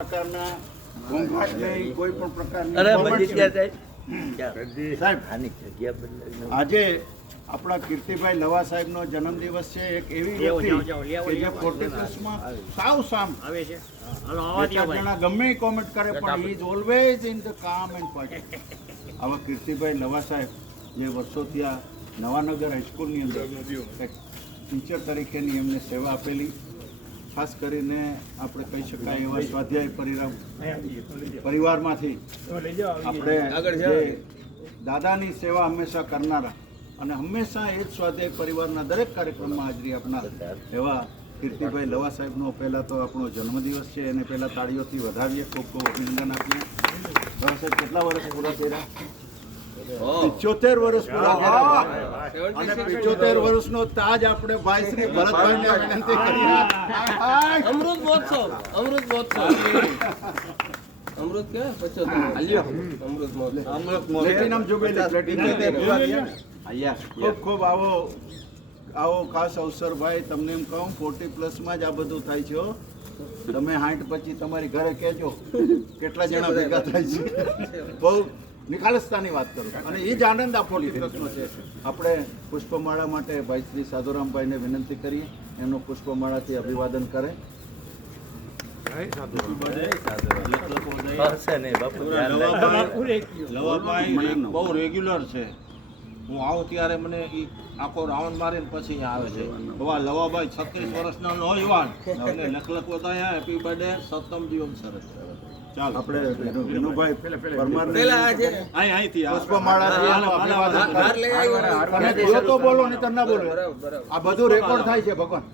પ્રકારના ઘોંઘાટ નહીં, કોઈ પણ પ્રકારની સાહેબ, આજે આપણા કીર્તિભાઈ લવા સાહેબનો જન્મદિવસ છે. એક એવી વ્યક્તિ કે જે પોલિટિક્સમાં સાવ સામ આવે છે. ગમે કોમેન્ટ કરે પણ he is always in the કામ એન્ડ ક્વાઇટ. આવા કીર્તિભાઈ લવા સાહેબ જે વર્ષોથી આ નવાનગર હાઈસ્કૂલની અંદર એક ટીચર તરીકેની એમને સેવા આપેલી, ખાસ કરીને આપણે કહી શકાય એવા સ્વાધ્યાય પરિવારમાંથી આપણે જે દાદાની સેવા હંમેશા કરનારા અને હંમેશા એ જ સ્વાધ્યાય પરિવારના દરેક કાર્યક્રમમાં હાજરી આપનાર એવા કીર્તિભાઈ લવા સાહેબનો પહેલાં તો આપણો જન્મદિવસ છે, એને પહેલાં તાળીઓથી વધાવીએ, ખૂબ ખૂબ અભિનંદન આપીએ. લવા સાહેબ કેટલા વર્ષ પૂરા થયા? 75 વર્ષ પૂરા થયા અને 75 વર્ષનો તાજ આપણે ભાઈ શ્રી ભરતભાઈને વિનંતી કરીએ. અમૃત મહોત્સવ અમૃત કે 75 અમૃત મહોત્સવ પ્લેટિનમ જુબેલી ખૂબ ખૂબ આવો ખાસ અવસર ભાઈ. તમને એમ કહું 40+ જ આ બધું થાય છે. તમે 60 પછી તમારી ઘરે કહેજો કેટલા જણા ભેગા થાય છે. બહુ નિખાલસતાની વાત કરું અને એ જ આનંદ આ પોલિટિક્સનો છે. આપણે પુષ્પમાળા માટે ભાઈ શ્રી સાધુરામભાઈને વિનંતી કરીએ, એમનું પુષ્પમાળાથી અભિવાદન કરે. લવાભાઈ બહુ રેગ્યુલર છે. હું આવું ત્યારે મને આખો રાઉન્ડ મારીને પછી આવે છે. લવાભાઈ 36 વર્ષના નોજવાન અને લખલખ વધાયા. હેપી બર્થડે, સત્તમ જીવન સરસ. ચાલ આપણે વિનુભાઈ પરમાર અહીંથી પુષ્પમાળા તો બોલો ને તને ના બોલો. આ બધું રેકોર્ડ થાય છે ભગવાન.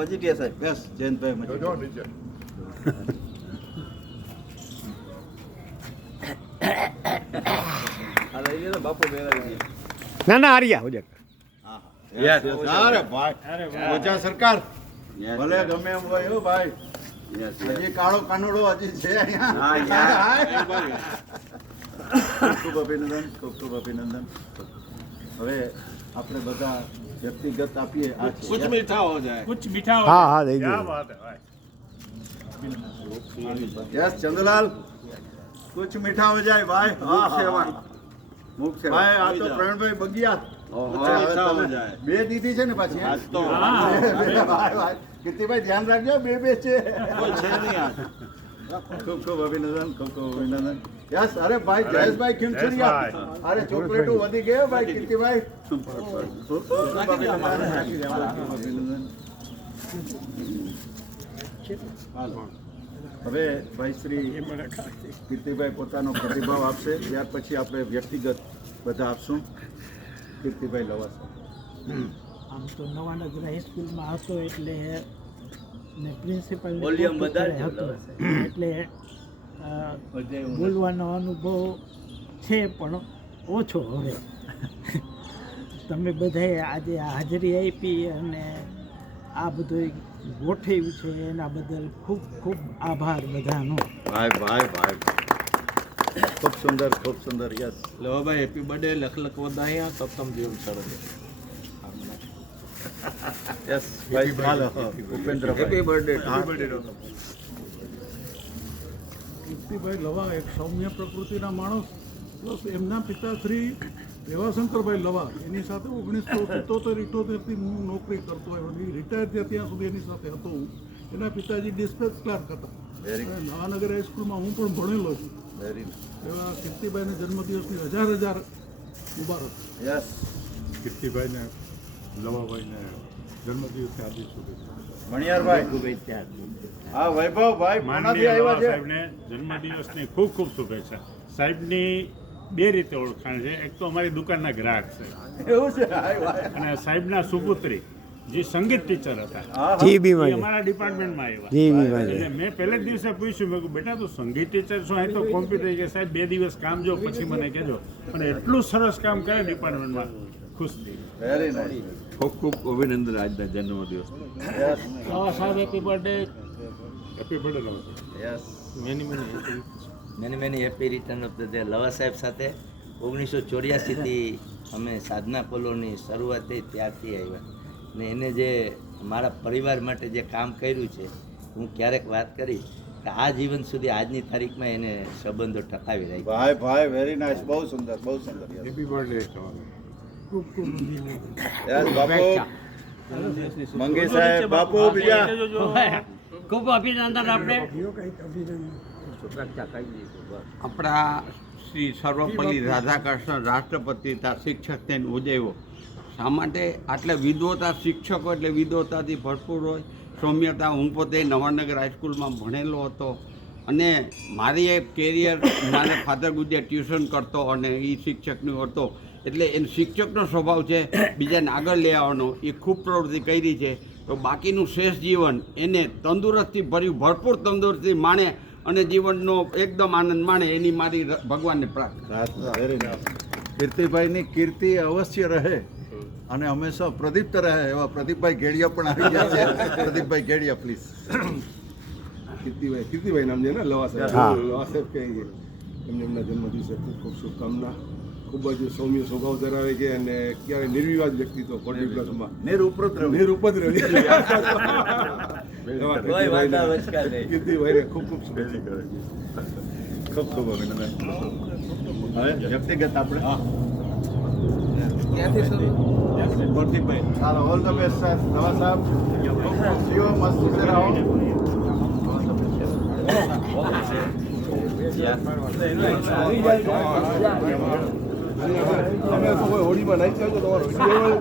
મજીઠિયા સાહેબ. યસ જયંતભાઈ મજીઠિયા. બાપુ મેળવી ના ના આર્યા હોજે ઓછા સરકાર ભલે ગમે એમ હોય હો ભાઈ. હજી કાળો કાનુડો હજી છે અહીંયા. ખૂબ અભિનંદન, ખૂબ ખૂબ અભિનંદન. હવે આપણે બધા વ્યક્તિગત આપીએ. કુછ મીઠા હો જાય. कुछ मीठा હા હા દઈ દો. યસ ચંદુલાલ, કુછ મીઠા હો જાય ભાઈ. ભાઈ આ તો પ્રવીણભાઈ બગિયા બે દીધી છે ને પાછી. કીર્તિભાઈ ધ્યાન રાખજો, બે છે. ખૂબ ખૂબ અભિનંદન, ખૂબ ખૂબ અભિનંદન. યસ. અરે ભાઈ જયેશભાઈ ખીમસુરિયા, અરે ચોકલેટો વધી ગયો ભાઈ કીર્તિભાઈ. અભિનંદન. હવે ભાઈ શ્રી કીર્તિભાઈ પોતાનો પ્રતિભાવ આપશે, ત્યાર પછી આપણે વ્યક્તિગત બધા આપશું. કીર્તિભાઈ લવા સાહેબ. આમ તો નવાનગર હાઈસ્કૂલમાં હતો એટલે ને પ્રિન્સિપલ એટલે બોલવાનો અનુભવ છે પણ ઓછો. હવે તમે બધાએ આજે હાજરી આપી અને આ બધું ગોઠવ્યું છે એના બદલ ખૂબ ખૂબ આભાર બધાનો. ભાઈ ખૂબ સુંદર, ખૂબ સુંદર. યસ લવાભાઈ હેપી બર્થડે, લખલખ વધાયા, સત્તમ જીવન સરસ. યસ ભાઈ. હાલો ઉપેન્દ્ર હેપી બર્થડે. કીર્તિભાઈ લવા એક સૌમ્ય પ્રકૃતિના માણસ પ્લસ એમના પિતા શ્રી રેવાશંકરભાઈ લવા એની સાથે 1977-78થી હું નોકરી કરતો હોય. રિટાયર થયા ત્યાં સુધી એની સાથે હતો હું. એના પિતાજી ડિસ્પેચ ક્લાર્ક હતા. નવાનગર હાઈસ્કૂલમાં હું પણ ભણેલો છું. એવા કીર્તિભાઈને જન્મદિવસની હજાર મુબારક. યસ કીર્તિભાઈને લવાભાઈને જન્મદિવસની હાર્દિક શુભેચ્છા. મણિયારભાઈ. હા વૈભવભાઈ માનનીય લવા સાહેબને જન્મદિવસની ખૂબ ખૂબ શુભેચ્છા. સાહેબની બે રીતે ઓળખાણ છે. એક તો અમારી દુકાનના ગ્રાહક છે એવું છે. અને સાહેબના સુપુત્રી જે સંગીત ટીચર હતા જી એ બીમાં અમારા ડિપાર્ટમેન્ટમાં આવ્યા. જી બીમાં એટલે મેં પહેલે જ દિવસે પૂછ્યું, મેં કહ્યું બેટા તું સંગીત ટીચર છો? અહીં તો કોમ્પ્યુટર કે સાહેબ 2 દિવસ કામ જો પછી મને કહેજો. અને એટલું સરસ કામ કરે ડિપાર્ટમેન્ટમાં, ખુશ થઈ. Very nice. ખૂબ ખૂબ અભિનંદન આજના જન્મદિવસ. લવા સાહેબ happy birthday. Happy birthday Lava yes. Many happy return of the day. Lava સાહેબ સાથે 1984થી અમે સાધના પોલોની શરૂઆત થઈ ત્યારથી આવ્યા. ને એને જે મારા પરિવાર માટે જે કામ કર્યું છે, હું ક્યારેક વાત કરીશ કે આ જીવન સુધી આજની તારીખમાં એને સંબંધો ટકાવી રાખ્યા. ભાઈ ભાઈ વેરી નાઇસ, બહુ સુંદર બહુ સુંદર. હેપી બર્થડે ખૂબ ખૂબ યાર બાપુ મંગી સાહેબ, બાપુ બીજા ખૂબ અભિનંદન આપણે. આપણા શ્રી સર્વપલ્લી રાધાકૃષ્ણ રાષ્ટ્રપતિ શિક્ષક થઈને ઉજવ્યો. શા માટે? આટલે વિદ્વતા, શિક્ષકો એટલે વિદ્વતાથી ભરપૂર હોય, સૌમ્યતા. હું પોતે નવાનગર હાઈસ્કૂલમાં ભણેલો હતો અને મારી એક કેરિયર મારે ફાધર ગુજે ટ્યુશન કરતો અને એ શિક્ષકનું હતો, એટલે એને શિક્ષકનો સ્વભાવ છે બીજાને આગળ લઈ આવવાનો. એ ખૂબ પ્રવૃત્તિ કરી છે. તો બાકીનું શેષ જીવન એને તંદુરસ્તી ભર્યું, ભરપૂર તંદુરસ્તી માણે અને જીવનનો એકદમ આનંદ માણે, એની મારી ભગવાનને પ્રાર્થના. Very nice. કીર્તિભાઈની કીર્તિ અવશ્ય રહે અને હંમેશા પ્રદીપ્ત રહે એવા પ્રદીપભાઈ ઘેડિયા પણ આવી ગયા છે. પ્રદીપભાઈ ઘેડિયા પ્લીઝ. કીર્તિભાઈ નામ છે ને લવા સાહેબ. લવા સાહેબ કે એમને એમના જન્મદિવસે ખૂબ ખૂબ શુભકામના. ખૂબ જ સૌમ્ય સ્વભાવ ધરાવે છે અને ક્યારે નિર્વિવાદ વ્યક્તિત્વ 40 પ્લસમાં નિરુપદ્રવી. કીર્તિભાઈને ખૂબ ખૂબ શુભેચ્છા. ખૂબ ખૂબ અભિનંદન. હવે વ્યક્તિગત આપણે પ્રદીપભાઈ ચાલો, ઓલ ધ બેસ્ટ સર. નવા સાહેબ સીઓ મસ્ત છે રહો. તમે તો કોઈ હોળીમાં નાખી આવજો તમારો વિડીયો